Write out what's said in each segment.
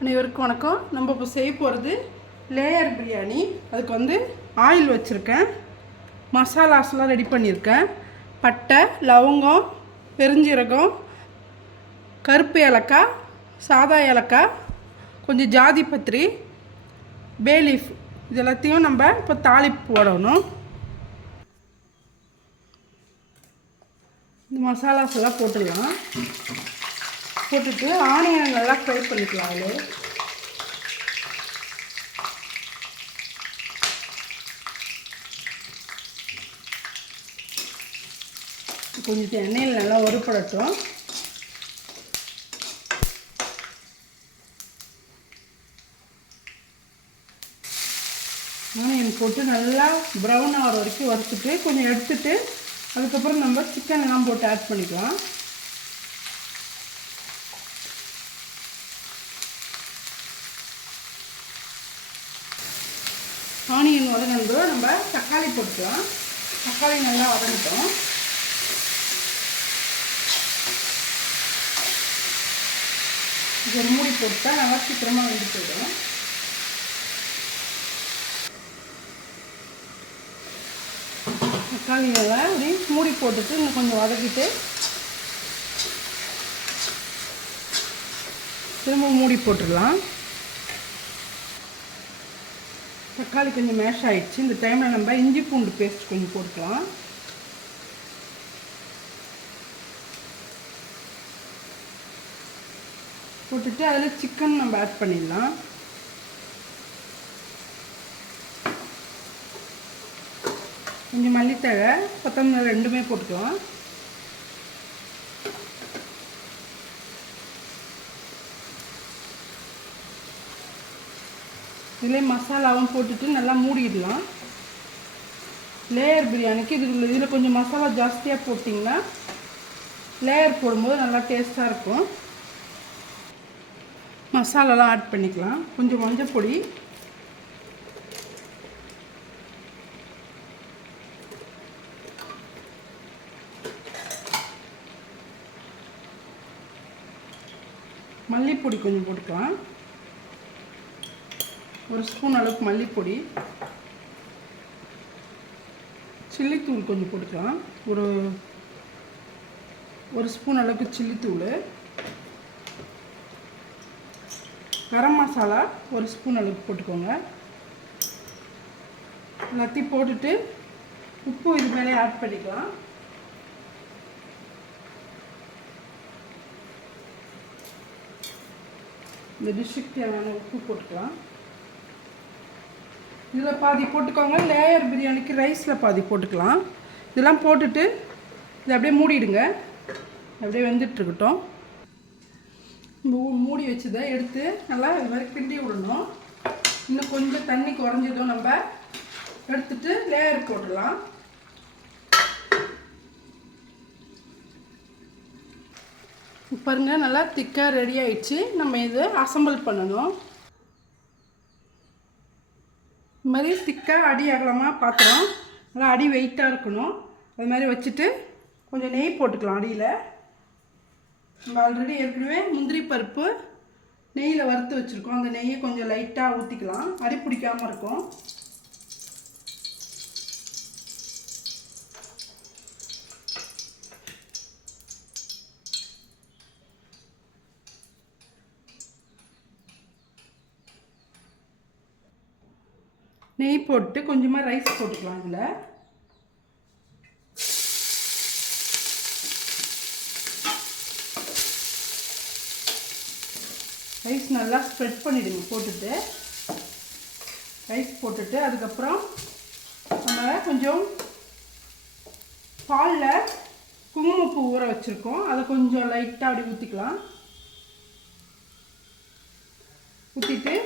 அனைவருக்கும் வணக்கம். நம்ம இப்போ செய்ய போகிறது லேயர் பிரியாணி. அதுக்கு ஆயில் வச்சுருக்கேன், மசாலாஸ்லாம் ரெடி பண்ணியிருக்கேன். பட்டை, லவங்கம், பெருஞ்சீரகம், கருப்பு ஏலக்காய், சாதா ஏலக்காய், கொஞ்சம் ஜாதி பத்திரி, பேலீஃப், இது எல்லாத்தையும் நம்ம இப்போ தாளிப்பு போடணும். இந்த மசாலாஸ் எல்லாம் போட்டுடலாம். போட்டுட்டு ஆனியன் நல்லா ஃப்ரை பண்ணிக்கலாம். அதில் கொஞ்சம் எண்ணெயில் நல்லா வறுபடட்டும். ஆனியன் போட்டு நல்லா ப்ரௌன் ஆகிற வரைக்கும் வறுத்துட்டு கொஞ்சம் எடுத்துட்டு அதுக்கப்புறம் நம்ம சிக்கன் எல்லாம் போட்டு ஆட் பண்ணிக்கலாம். ஆனியன் வதங்கினதும் நம்ம தக்காளி போட்டுக்கலாம். தக்காளி நல்லா வதங்கிட்டோம். இது ஒரு மூடி போட்டா நல்லா சீக்கிரமாக வெந்து போயிடும். தக்காளி நல்லா அப்படி மூடி போட்டுட்டு இன்னும் கொஞ்சம் வதக்கிட்டு திரும்ப மூடி போட்டுடலாம். தக்காளி கொஞ்சம் மேஷ் ஆகிடுச்சு. இந்த டைமில் நம்ம இஞ்சி பூண்டு பேஸ்ட் கொஞ்சம் போட்டுக்கலாம். போட்டுட்டு அதில் சிக்கன் நம்ம ஆட் பண்ணிடலாம். கொஞ்சம் மல்லித்தழை, கொத்தமல்லி ரெண்டுமே போட்டுக்கலாம். இதிலே மசாலாவும் போட்டுட்டு நல்லா மூடிடலாம். லேயர் பிரியாணிக்கு இதில் கொஞ்சம் மசாலா ஜாஸ்தியாக போட்டிங்கன்னா லேயர் போடும்போது நல்லா டேஸ்ட்டாக இருக்கும். மசாலாலாம் ஆட் பண்ணிக்கலாம். கொஞ்சம் மஞ்சள் பொடி, மல்லிப்பொடி கொஞ்சம் போட்டுக்கலாம். ஒரு ஸ்பூன் அளவுக்கு மல்லிப்பொடி, சில்லித்தூள் கொஞ்சம் போட்டுக்கலாம். ஒரு ஸ்பூன் அளவுக்கு சில்லித்தூள், கரம் மசாலா ஒரு ஸ்பூன் அளவுக்கு போட்டுக்கோங்க. எல்லாத்தையும் போட்டுட்டு உப்பு இது மேலே ஆட் பண்ணிக்கலாம். இந்த டிஷ்ஷுக்கு தேவையான உப்பு போட்டுக்கலாம். இதில் பாதி போட்டுக்கோங்க. லேயர் பிரியாணிக்கு ரைஸில் பாதி போட்டுக்கலாம். இதெல்லாம் போட்டுட்டு இதை அப்படியே மூடிடுங்க. அப்படியே வெந்துட்டுருக்கட்டும். மூடி வச்சதை எடுத்து நல்லா இது மாதிரி கிண்டி விடணும். இன்னும் கொஞ்சம் தண்ணி குறைஞ்சதும் நம்ம எடுத்துட்டு லேயர் போட்டுடலாம். பாருங்க, நல்லா திக்காக ரெடி ஆயிடுச்சு. நம்ம இது அசம்பிள் பண்ணணும். இது மாதிரி திக்காக அடி அகலமாக பாத்திரம் நல்லா அடி வெயிட்டாக இருக்கணும். அது மாதிரி வச்சுட்டு கொஞ்சம் நெய் போட்டுக்கலாம் அடியில். நம்ம ஆல்ரெடி ஏற்கனவே முந்திரி பருப்பு நெய்யில் வறுத்து வச்சுருக்கோம். அந்த நெய்யை கொஞ்சம் லைட்டாக ஊற்றிக்கலாம், அடி பிடிக்காமல் இருக்கும். நெய் போட்டு கொஞ்சமாக ரைஸ் போட்டுக்கலாம். இதில் ரைஸ் நல்லா ஸ்ப்ரெட் பண்ணிவிடுங்க. போட்டுட்டு ரைஸ் போட்டுட்டு அதுக்கப்புறம் நம்ம கொஞ்சம் பாலில் குங்குமப்பூ ஊற வச்சுருக்கோம். அதை கொஞ்சம் லைட்டாக அப்படி ஊற்றிக்கலாம். ஊற்றிட்டு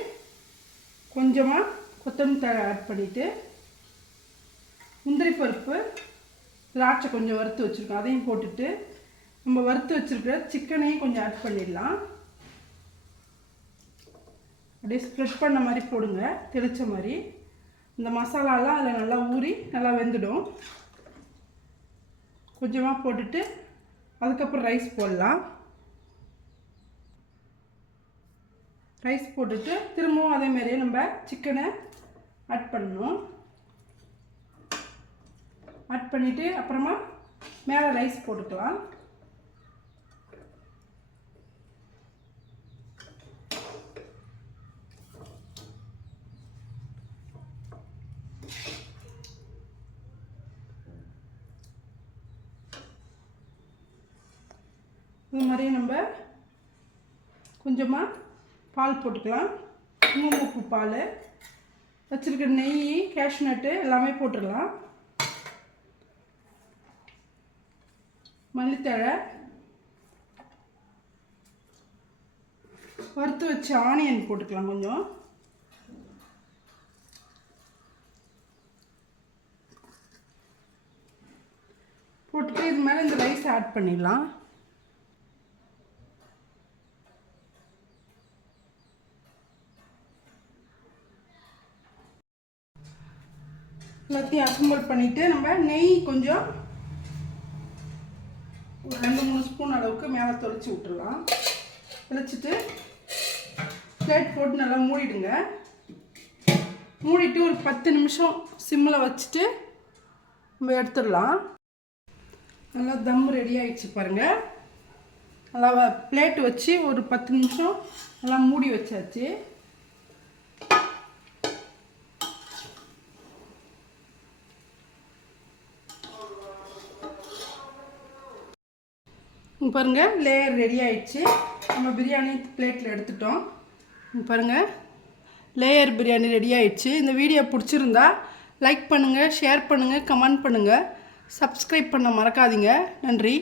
கொஞ்சமாக கொத்தமல்லி தழை ஆட் பண்ணிவிட்டு முந்திரி பருப்பு, திராட்சை கொஞ்சம் வறுத்து வச்சுருக்கோம், அதையும் போட்டுட்டு நம்ம வறுத்து வச்சுருக்கிற சிக்கனையும் கொஞ்சம் ஆட் பண்ணிடலாம். அப்படியே ஸ்ப்ரெட் பண்ண மாதிரி போடுங்க, தெளித்த மாதிரி. இந்த மசாலாலாம் அதில் நல்லா ஊறி நல்லா வெந்துடும். கொஞ்சமாக போட்டுட்டு அதுக்கப்புறம் ரைஸ் போடலாம். ரைஸ் போட்டுட்டு திரும்பவும் அதேமாரியே நம்ம சிக்கனை ஆட் பண்ணணும். ஆட் பண்ணிவிட்டு அப்புறமா மேலே ரைஸ் போட்டுக்கலாம். இது மாதிரி நம்ம கொஞ்சமாக பால் போட்டுக்கலாம். குங்குமப்பூ பால், வச்சுருக்க நெய், கேஷ்நட்டு எல்லாமே போட்டுடலாம். மல்லித்தழை, வறுத்து வச்ச ஆனியன் போட்டுக்கலாம் கொஞ்சம். போட்டுட்டு இது மேலே இந்த ரைஸ் ஆட் பண்ணிடலாம். எல்லாத்தையும் அசம்பிள் பண்ணிவிட்டு நம்ம நெய் கொஞ்சம் ஒரு 2-3 ஸ்பூன் அளவுக்கு மேலே தொளிச்சு விட்டுடலாம். தொளிச்சிட்டு பிளேட் போட்டு நல்லா மூடிடுங்க. மூடிட்டு ஒரு 10 நிமிஷம் சிம்மில் வச்சுட்டு நம்ம எடுத்துடலாம். நல்லா தம் ரெடி ஆகிடுச்சு பாருங்கள். நல்லா பிளேட் வச்சு ஒரு 10 நிமிஷம் நல்லா மூடி வச்சாச்சு. பாருங்கள், லேயர் ரெடி ஆகிடுச்சு. நம்ம பிரியாணி பிளேட்டில் எடுத்துட்டோம். பாருங்கள், லேயர் பிரியாணி ரெடி ஆகிடுச்சு. இந்த வீடியோ பிடிச்சிருந்தா லைக் பண்ணுங்கள், ஷேர் பண்ணுங்கள், கமெண்ட் பண்ணுங்கள், சப்ஸ்கிரைப் பண்ண மறக்காதீங்க. நன்றி.